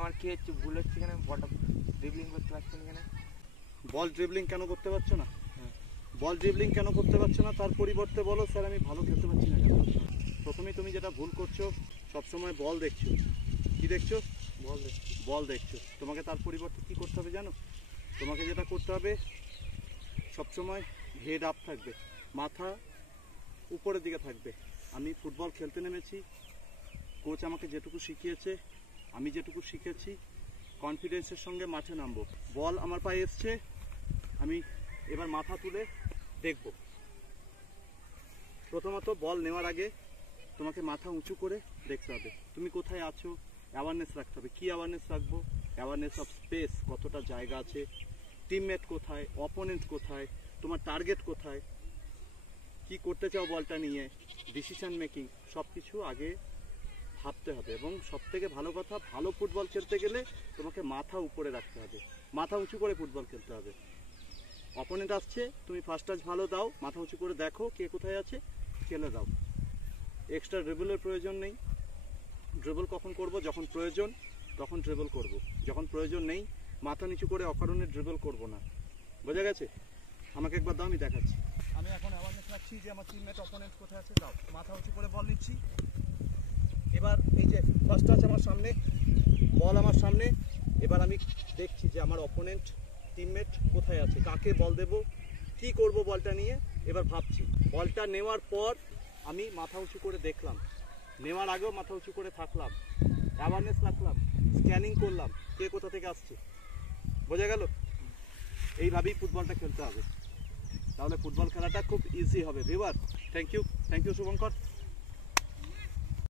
আমার কি হচ্ছে, ভুল হচ্ছে এখানে, বলটা ড্রিবলিং করতে পারছি না এখানে। বল ড্রিবলিং কেন করতে পারছো না? বল ড্রিবলিং কেন করতে পারছো না? তার পরিবর্তে বলো স্যার আমি ভালো খেলতে পারছি না কেন? প্রথমেই তুমি যেটা ভুল করছো, সবসময় বল দেখছো। কি দেখছো? বল দেখছো। তোমাকে তার পরিবর্তে কি করতে হবে জানো? তোমাকে যেটা করতে হবে, সবসময় হেড আপ থাকবে, মাথা উপরের দিকে থাকবে। আমি ফুটবল খেলতে নেমেছি, কোচ আমাকে যেটুকু শিখিয়েছে, আমি যেটুকু শিখেছি, কনফিডেন্সের সঙ্গে মাঠে নামবো। বল আমার পায়ে এসছে, আমি এবার মাথা তুলে দেখব। প্রথমত বল নেওয়ার আগে তোমাকে মাথা উঁচু করে দেখতে হবে তুমি কোথায় আছো, অ্যাওয়ারনেস রাখতে হবে। কি অ্যাওয়ারনেস রাখবো? অ্যাওয়ারনেস অফ স্পেস, কতটা জায়গা আছে, টিমমেট কোথায়, অপোনেন্ট কোথায়, তোমার টার্গেট কোথায়, কি করতে চাও বলটা নিয়ে, ডিসিশন মেকিং, সব কিছু আগে ভাবতে হবে। এবং সবথেকে ভালো কথা, ভালো ফুটবল খেলতে গেলে তোমাকে মাথা উপরে রাখতে হবে, মাথা উঁচু করে ফুটবল খেলতে হবে। অপোনেন্ট আসছে, তুমি ফার্স্ট টাচ ভালো দাও, মাথা উঁচু করে দেখো কে কোথায় আছে, খেলে দাও। এক্সট্রা ড্রিবলের প্রয়োজন নেই। ড্রিবল কখন করব? যখন প্রয়োজন তখন ড্রিবল করব, যখন প্রয়োজন নেই মাথা নিচু করে অকারণে ড্রিবল করব না। বোঝা গেছে? আমাকে একবার দাও, আমি দেখাচ্ছি। আমি এখন অ্যাওয়ারনেস রাখছি যে আমার টিমমেট অপোনেন্ট কোথায় আছে। দাও, মাথা উঁচু করে বল নিচ্ছি। এবার এই যে ফার্স্ট টাচ আমার সামনে, বল আমার সামনে, এবার আমি দেখছি যে আমার অপোনেন্ট টিমমেট কোথায় আছে, কাকে বল দেব, কি করব বলটা নিয়ে। এবার ভাবছি, বলটা নেওয়ার পর আমি মাথা উঁচু করে দেখলাম, নেওয়ার আগেও মাথা উঁচু করে থাকলাম, অ্যাওয়ারনেস রাখলাম, স্ক্যানিং করলাম কে কোথা থেকে আসছে। বোঝা গেল? এইভাবেই ফুটবলটা খেলতে হবে, তাহলে ফুটবল খেলাটা খুব ইজি হবে। Viewer, thank you Shubhankar.